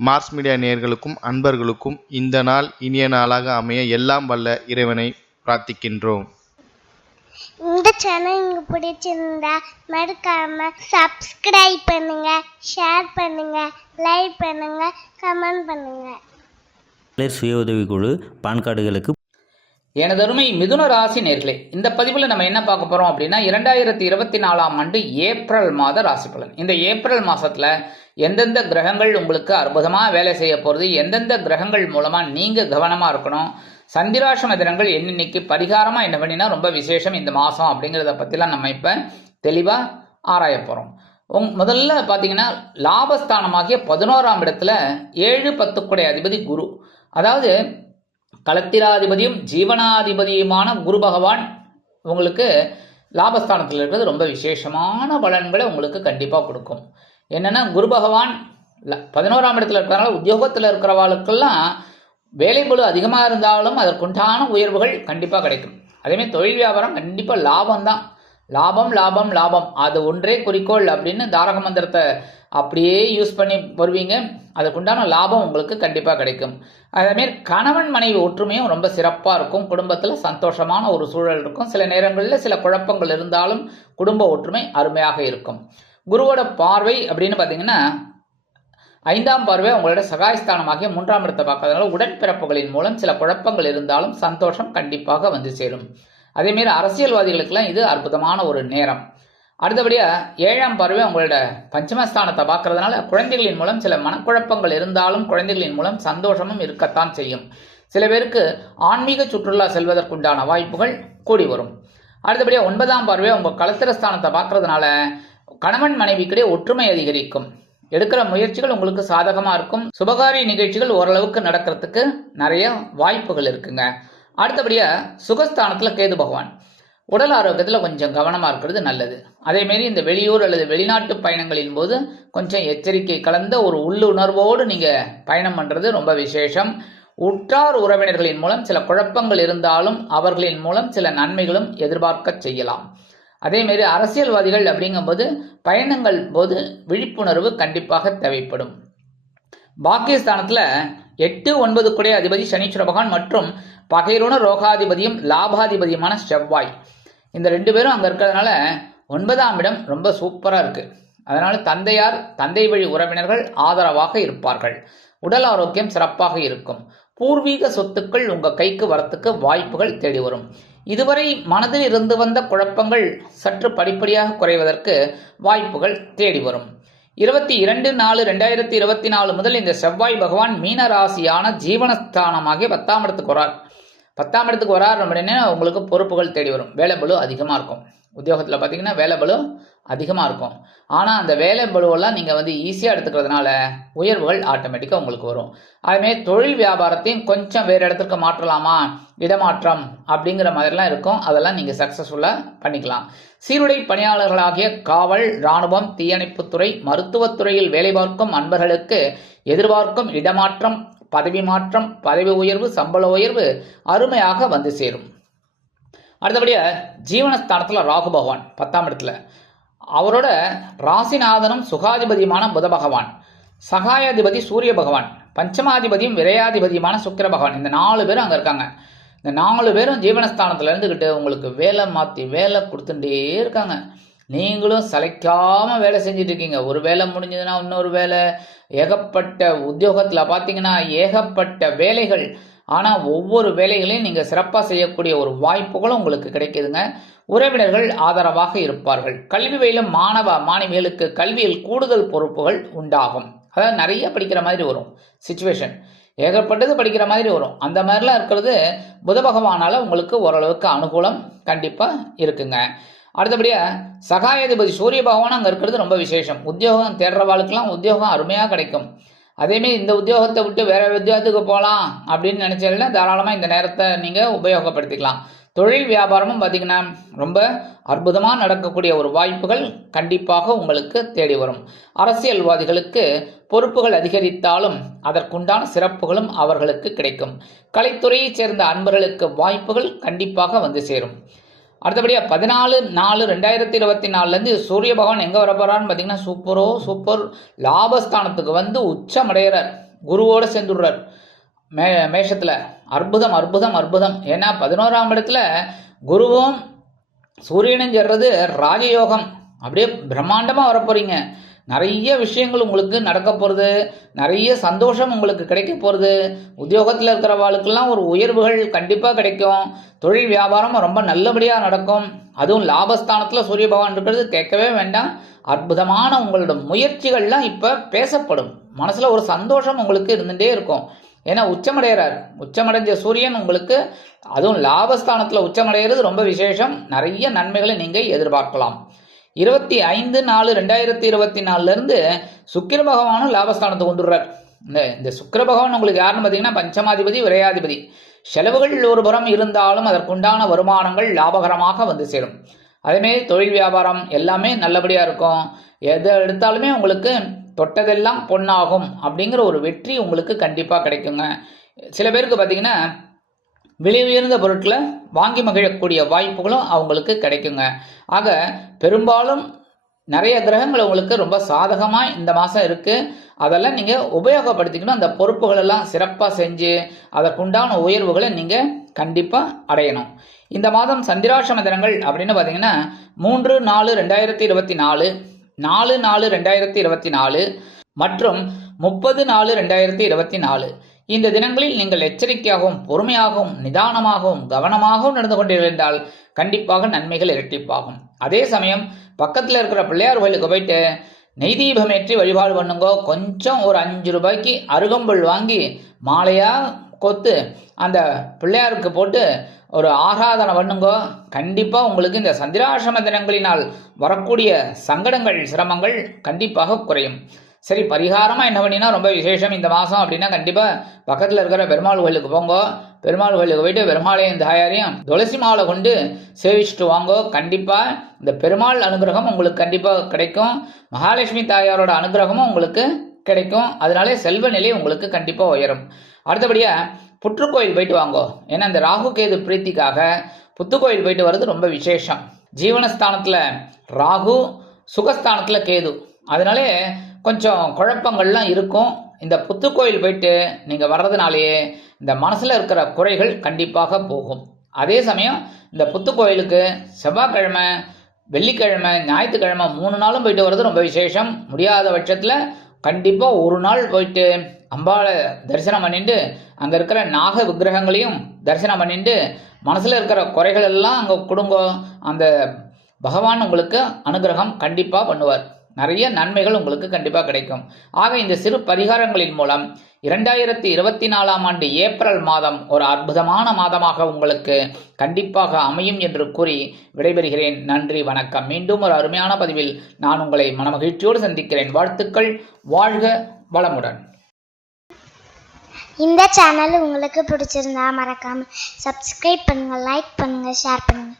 Mars media நேயர்களுக்கும் அன்பர்களுக்கும் இந்த நாள் இனிய நாளாக அமைய எல்லாம் வல்ல இறைவனை பிரார்த்திக்கின்றோம். இந்த சேனல் உங்களுக்கு பிடிச்சிருந்தா மறக்காம சப்ஸ்கிரைப் பண்ணுங்க ஷேர் பண்ணுங்க லைக் பண்ணுங்க கமெண்ட் பண்ணுங்க. மகளிர் சுய உதவிக்குழு பான் கார்டுகளுக்கு எனதருமை மிதுன ராசி நேர்களே இந்த பதிவில் நம்ம என்ன பார்க்க போகிறோம் அப்படின்னா இரண்டாயிரத்தி இருபத்தி நாலாம் ஆண்டு ஏப்ரல் மாத ராசி பலன் இந்த ஏப்ரல் மாதத்தில் எந்தெந்த கிரகங்கள் உங்களுக்கு அற்புதமாக வேலை செய்ய போகிறது எந்தெந்த கிரகங்கள் மூலமாக நீங்கள் கவனமாக இருக்கணும் சந்திராசிரம தினங்கள் என்னென்னைக்கு பரிகாரமாக என்ன பண்ணினா ரொம்ப விசேஷம் இந்த மாதம் அப்படிங்கிறத பற்றிலாம் நம்ம இப்போ தெளிவாக ஆராய போகிறோம் உங் முதல்ல பார்த்தீங்கன்னா லாபஸ்தானமாகிய பதினோராம் இடத்துல ஏழு பத்துக்குடைய அதிபதி குரு. அதாவது களத்திராதிபதியும் ஜீவனாதிபதியுமான குரு பகவான் உங்களுக்கு லாபஸ்தானத்தில் இருக்கிறது ரொம்ப விசேஷமான பலன்களை உங்களுக்கு கண்டிப்பாக கொடுக்கும். என்னென்னா குரு பகவான் ல- பதினோராம் இடத்துல இருக்கிறனால உத்தியோகத்தில் இருக்கிறவாளுக்கெல்லாம் வேலைப்பளு அதிகமாக இருந்தாலும் அதற்குண்டான உயர்வுகள் கண்டிப்பாக கிடைக்கும். அதேமாதிரி தொழில் வியாபாரம் கண்டிப்பாக லாபம் தான் லாபம் லாபம் லாபம். அது ஒன்றே குறிக்கோள் அப்படின்னு தாரக மந்திரத்தை அப்படியே யூஸ் பண்ணி வருவீங்க. அதுக்குண்டான லாபம் உங்களுக்கு கண்டிப்பாக கிடைக்கும். அதேமாரி கணவன் மனைவி ஒற்றுமையும் ரொம்ப சிறப்பாக இருக்கும். குடும்பத்தில் சந்தோஷமான ஒரு சூழல் இருக்கும். சில நேரங்களில் சில குழப்பங்கள் இருந்தாலும் குடும்ப ஒற்றுமை அருமையாக இருக்கும். குருவோட பார்வை அப்படின்னு பார்த்தீங்கன்னா ஐந்தாம் பார்வை உங்களோட சகாயஸ்தானமாகிய மூன்றாம் இடத்தை பார்க்கறதுனால உடன்பிறப்புகளின் மூலம் சில குழப்பங்கள் இருந்தாலும் சந்தோஷம் கண்டிப்பாக வந்து சேரும். அதேமாரி அரசியல்வாதிகளுக்கெல்லாம் இது அற்புதமான ஒரு நேரம். அடுத்தபடியாக ஏழாம் பார்வை உங்களோட பஞ்சமஸ்தானத்தை பார்க்கறதுனால குழந்தைகளின் மூலம் சில மனக்குழப்பங்கள் இருந்தாலும் குழந்தைகளின் மூலம் சந்தோஷமும் இருக்கத்தான் செய்யும். சில பேருக்கு ஆன்மீக சுற்றுலா செல்வதற்குண்டான வாய்ப்புகள் கூடி வரும். அடுத்தபடியாக ஒன்பதாம் பார்வை உங்கள் கலத்திரஸ்தானத்தை பார்க்கறதுனால கணவன் மனைவிக்கிடையே ஒற்றுமை அதிகரிக்கும். எடுக்கிற முயற்சிகள் உங்களுக்கு சாதகமாக இருக்கும். சுபகாரிய நிகழ்ச்சிகள் ஓரளவுக்கு நடக்கிறதுக்கு நிறைய வாய்ப்புகள் இருக்குங்க. அடுத்தபடியாக சுகஸ்தானத்தில் கேது பகவான். உடல் ஆரோக்கியத்தில் கொஞ்சம் கவனமாக இருக்கிறது நல்லது. அதேமாரி இந்த வெளியூர் அல்லது வெளிநாட்டு பயணங்களின் போது கொஞ்சம் எச்சரிக்கை கலந்த ஒரு உள்ளுணர்வோடு நீங்கள் பயணம் பண்ணுறது ரொம்ப விசேஷம். உற்றார் உறவினர்களின் மூலம் சில குழப்பங்கள் இருந்தாலும் அவர்களின் மூலம் சில நன்மைகளும் எதிர்பார்க்க செய்யலாம். அதேமாரி அரசியல்வாதிகள் அப்படிங்கும்போது பயணங்கள் போது விழிப்புணர்வு கண்டிப்பாக தேவைப்படும். பாகிஸ்தானத்தில் எட்டு ஒன்பது குடை அதிபதி சனீஸ்வர பகவான் மற்றும் பகைருண ரோகாதிபதியும் லாபாதிபதியுமான செவ்வாய். இந்த ரெண்டு பேரும் அங்கே இருக்கிறதுனால ஒன்பதாம் இடம் ரொம்ப சூப்பராக இருக்குது அதனால் தந்தையார் தந்தை வழி உறவினர்கள் ஆதரவாக இருப்பார்கள். உடல் ஆரோக்கியம் சிறப்பாக இருக்கும். பூர்வீக சொத்துக்கள் உங்கள் கைக்கு வரத்துக்கு வாய்ப்புகள் தேடி வரும். இதுவரை மனதில் இருந்து வந்த குழப்பங்கள் சற்று படிப்படியாக குறைவதற்கு வாய்ப்புகள் தேடி வரும். இருபத்தி இரண்டு நாலு ரெண்டாயிரத்தி இருபத்தி நாலு முதல் இந்த செவ்வாய் பகவான் மீன ராசியான ஜீவனஸ்தானமாகிய பத்தாம் இடத்துக்கு வரார். பத்தாம் இடத்துக்கு வரார் அப்படின்னா உங்களுக்கு பொறுப்புகள் தேடி வரும். வேலை பளு அதிகமாக இருக்கும். உத்தியோகத்தில் பார்த்தீங்கன்னா வேலை பளு அதிகமாக இருக்கும். ஆனால் அந்த வேலை பலுவெல்லாம் நீங்கள் வந்து ஈஸியாக எடுத்துக்கிறதுனால உயர்வுகள் ஆட்டோமேட்டிக்காக உங்களுக்கு வரும். அதுமாரி தொழில் வியாபாரத்தையும் கொஞ்சம் வேறு இடத்துக்கு மாற்றலாமா? இடமாற்றம் அப்படிங்கிற மாதிரிலாம் இருக்கும். அதெல்லாம் நீங்கள் சக்ஸஸ்ஃபுல்லாக பண்ணிக்கலாம். சீருடை பணியாளர்களாகிய காவல் இராணுவம் தீயணைப்புத்துறை மருத்துவத்துறையில் வேலை பார்க்கும் அன்பர்களுக்கு எதிர்பார்க்கும் இடமாற்றம் பதவி மாற்றம் பதவி உயர்வு சம்பள உயர்வு அருமையாக வந்து சேரும். அடுத்தபடியாக ஜீவனஸ்தானத்தில் ராகு பகவான் பத்தாம் இடத்துல. அவரோட ராசிநாதனும் சுகாதிபதியுமான புத பகவான் சகாயாதிபதி சூரிய பகவான் பஞ்சமாதிபதியும் விரையாதிபதியுமான சுக்கிர பகவான். இந்த நாலு பேரும் அங்கே இருக்காங்க. இந்த நாலு பேரும் ஜீவனஸ்தானத்தில் இருந்துக்கிட்டு உங்களுக்கு வேலை மாற்றி வேலை கொடுத்துட்டே இருக்காங்க. நீங்களும் சளைக்காமல் வேலை செஞ்சுட்டு இருக்கீங்க ஒரு வேலை முடிஞ்சதுன்னா இன்னொரு வேலை. ஏகப்பட்ட உத்தியோகத்தில் பார்த்தீங்கன்னா ஏகப்பட்ட வேலைகள். ஆனால் ஒவ்வொரு வேலைகளையும் நீங்கள் சிறப்பாக செய்யக்கூடிய ஒரு வாய்ப்புகளும் உங்களுக்கு கிடைக்குதுங்க. உறவினர்கள் ஆதரவாக இருப்பார்கள். கல்வி வயலும் மாணவ மாணவிகளுக்கு கல்வியில் கூடுதல் பொறுப்புகள் உண்டாகும். அதாவது நிறைய படிக்கிற மாதிரி வரும். சுச்சுவேஷன் ஏகப்பட்டது படிக்கிற மாதிரி வரும். அந்த மாதிரிலாம் இருக்கிறது புத பகவானால் உங்களுக்கு ஓரளவுக்கு அனுகூலம் கண்டிப்பாக இருக்குங்க. அடுத்தபடியாக சகாயாதிபதி சூரிய பகவான் அங்கே இருக்கிறது ரொம்ப விசேஷம். உத்தியோகம் தேடுறவாளுக்கெல்லாம் உத்தியோகம் அருமையாக கிடைக்கும். அதேமாரி இந்த உத்தியோகத்தை விட்டு வேற உத்தியோகத்துக்கு போகலாம் அப்படின்னு நினச்சீங்கன்னா தாராளமாக இந்த நேரத்தை நீங்கள் உபயோகப்படுத்திக்கலாம். தொழில் வியாபாரமும் பார்த்திங்கன்னா ரொம்ப அற்புதமாக நடக்கக்கூடிய ஒரு வாய்ப்புகள் கண்டிப்பாக உங்களுக்கு தேடி வரும். அரசியல்வாதிகளுக்கு பொறுப்புகள் அதிகரித்தாலும் அதற்குண்டான சிறப்புகளும் அவர்களுக்கு கிடைக்கும். கலைத்துறையைச் சேர்ந்த அன்பர்களுக்கு வாய்ப்புகள் கண்டிப்பாக வந்து சேரும். அடுத்தபடியாக பதினாலு நாலு ரெண்டாயிரத்தி இருபத்தி நாலுலேருந்து சூரிய பகவான் எங்கே வரப்போகிறான்னு பார்த்தீங்கன்னா சூப்பரோ சூப்பர் லாபஸ்தானத்துக்கு வந்து உச்சமடைகிறார். குருவோடு சேர்ந்துடுறார். மே மேஷத்தில். அற்புதம் அற்புதம் அற்புதம். ஏன்னா பதினோராம் இடத்துல குருவும் சூரியனும் சேர்றது ராஜயோகம். அப்படியே பிரம்மாண்டமாக வரப்போகிறீங்க நிறைய விஷயங்கள் உங்களுக்கு நடக்க போகிறது நிறைய சந்தோஷம் உங்களுக்கு கிடைக்க போகிறது உத்தியோகத்தில் இருக்கிறவாளுக்கெல்லாம் ஒரு உயர்வுகள் கண்டிப்பாக கிடைக்கும். தொழில் வியாபாரம் ரொம்ப நல்லபடியாக நடக்கும். அதுவும் லாபஸ்தானத்தில் சூரிய பகவான் இருக்கிறது கேட்கவே வேண்டாம். அற்புதமான உங்களோட முயற்சிகள்லாம் இப்போ பேசப்படும். மனசில் ஒரு சந்தோஷம் உங்களுக்கு இருந்துகிட்டே இருக்கும். ஏன்னா உச்சமடைகிறார். உச்சமடைஞ்ச சூரியன் உங்களுக்கு அதுவும் லாபஸ்தானத்தில் உச்சமடைகிறது ரொம்ப விசேஷம். நிறைய நன்மைகளை நீங்கள் எதிர்பார்க்கலாம். இருபத்தி ஐந்து நாலு ரெண்டாயிரத்தி இருபத்தி நாலுலேருந்து சுக்கிர பகவானும் லாபஸ்தானத்தை கொண்டுடுறார். இந்த இந்த சுக்கிர பகவான் உங்களுக்கு யாருன்னு பார்த்தீங்கன்னா பஞ்சமாதிபதி விரையாதிபதி. செலவுகள் ஒரு புறம் இருந்தாலும் அதற்குண்டான வருமானங்கள் லாபகரமாக வந்து சேரும். அதேமாரி தொழில் வியாபாரம் எல்லாமே நல்லபடியாக இருக்கும். எதை எடுத்தாலுமே உங்களுக்கு தொட்டதெல்லாம் பொன்னாகும் அப்படிங்கிற ஒரு வெற்றி உங்களுக்கு கண்டிப்பாக கிடைக்குங்க. சில பேருக்கு பார்த்தீங்கன்னா விலை உயர்ந்த பொருட்களை வாங்கி மகிழக்கூடிய வாய்ப்புகளும் அவங்களுக்கு கிடைக்குங்க. ஆக பெரும்பாலும் நிறைய கிரகங்கள் உங்களுக்கு ரொம்ப சாதகமாக இந்த மாதம் இருக்குது அதெல்லாம் நீங்கள் உபயோகப்படுத்திக்கணும். அந்த பொறுப்புகளெல்லாம் சிறப்பாக செஞ்சு அதற்குண்டான உயர்வுகளை நீங்கள் கண்டிப்பாக அடையணும். இந்த மாதம் சந்திராசிரம தினங்கள் அப்படின்னு பார்த்தீங்கன்னா மூன்று நாலு ரெண்டாயிரத்தி இருபத்தி நாலு நாலு நாலு ரெண்டாயிரத்தி இருபத்தி நாலு மற்றும் முப்பது நாலு ரெண்டாயிரத்தி இருபத்தி நாலு. இந்த தினங்களில் நீங்கள் எச்சரிக்கையாகவும் பொறுமையாகவும் நிதானமாகவும் கவனமாகவும் நடந்து கொண்டிருந்தால் கண்டிப்பாக நன்மைகள் இரட்டிப்பாகும். அதே சமயம் பக்கத்தில் இருக்கிற பிள்ளையார் கோயிலுக்கு போயிட்டு நெய் தீபமேற்றி வழிபாடு பண்ணுங்கோ. கொஞ்சம் ஒரு அஞ்சு ரூபாய்க்கு அருகம்புல் வாங்கி மாலையாக கொத்து அந்த பிள்ளையாருக்கு போட்டு ஒரு ஆராதனை பண்ணுங்கோ. கண்டிப்பாக உங்களுக்கு இந்த சந்திராசிரம தினங்களினால் வரக்கூடிய சங்கடங்கள் சிரமங்கள் கண்டிப்பாக குறையும். சரி பரிகாரமாக என்ன பண்ணினா ரொம்ப விசேஷம் இந்த மாதம் அப்படின்னா கண்டிப்பாக பக்கத்தில் இருக்கிற பெருமாள் கோயிலுக்கு போங்க. பெருமாள் கோயிலுக்கு போயிட்டு பெருமாளையும் தாயாரையும் துளசி மாலை கொண்டு சேவிச்சுட்டு வாங்கோ. கண்டிப்பாக இந்த பெருமாள் அனுகிரகம் உங்களுக்கு கண்டிப்பாக கிடைக்கும். மகாலட்சுமி தாயாரோட அனுகிரகமும் உங்களுக்கு கிடைக்கும். அதனாலே செல்வ நிலை உங்களுக்கு கண்டிப்பாக உயரும். அடுத்தபடியாக புற்றுக்கோயில் போயிட்டு வாங்கோ. ஏன்னா இந்த ராகு கேது பிரீத்திக்காக புத்துக்கோயில் போயிட்டு வர்றது ரொம்ப விசேஷம். ஜீவனஸ்தானத்தில் ராகு சுகஸ்தானத்தில் கேது. அதனாலே கொஞ்சம் குழப்பங்கள்லாம் இருக்கும். இந்த புத்துக்கோயில் போயிட்டு நீங்கள் வர்றதுனாலேயே இந்த மனசில் இருக்கிற குறைகள் கண்டிப்பாக போகும். அதே சமயம் இந்த புத்துக்கோயிலுக்கு செவ்வாய்க்கிழமை வெள்ளிக்கிழமை ஞாயிற்றுக்கிழமை மூணு நாளும் போயிட்டு வர்றது ரொம்ப விசேஷம். முடியாத பட்சத்தில் கண்டிப்பாக ஒரு நாள் போயிட்டு அம்பாளை தரிசனம் பண்ணிட்டு அங்கே இருக்கிற நாக விக்கிரகங்களையும் தரிசனம் பண்ணிட்டு மனசில் இருக்கிற குறைகள் எல்லாம் அங்கே கொடுங்கோ அந்த பகவான் உங்களுக்கு அனுகிரகம் கண்டிப்பாக பண்ணுவார். நிறைய நன்மைகள் உங்களுக்கு கண்டிப்பாக கிடைக்கும். ஆக இந்த சிறு பரிகாரங்களின் மூலம் இரண்டாயிரத்தி இருபத்தி நாலாம் ஆண்டு ஏப்ரல் மாதம் ஒரு அற்புதமான மாதமாக உங்களுக்கு கண்டிப்பாக அமையும் என்று கூறி விடைபெறுகிறேன். நன்றி வணக்கம். மீண்டும் ஒரு அருமையான பதிவில் நான் உங்களை மனமகிழ்ச்சியோடு சந்திக்கிறேன். வாழ்த்துக்கள். வாழ்க வளமுடன். இந்த சேனல் உங்களுக்கு பிடிச்சிருந்தா மறக்காம சப்ஸ்கிரைப் பண்ணுங்க லைக் பண்ணுங்க ஷேர் பண்ணுங்க.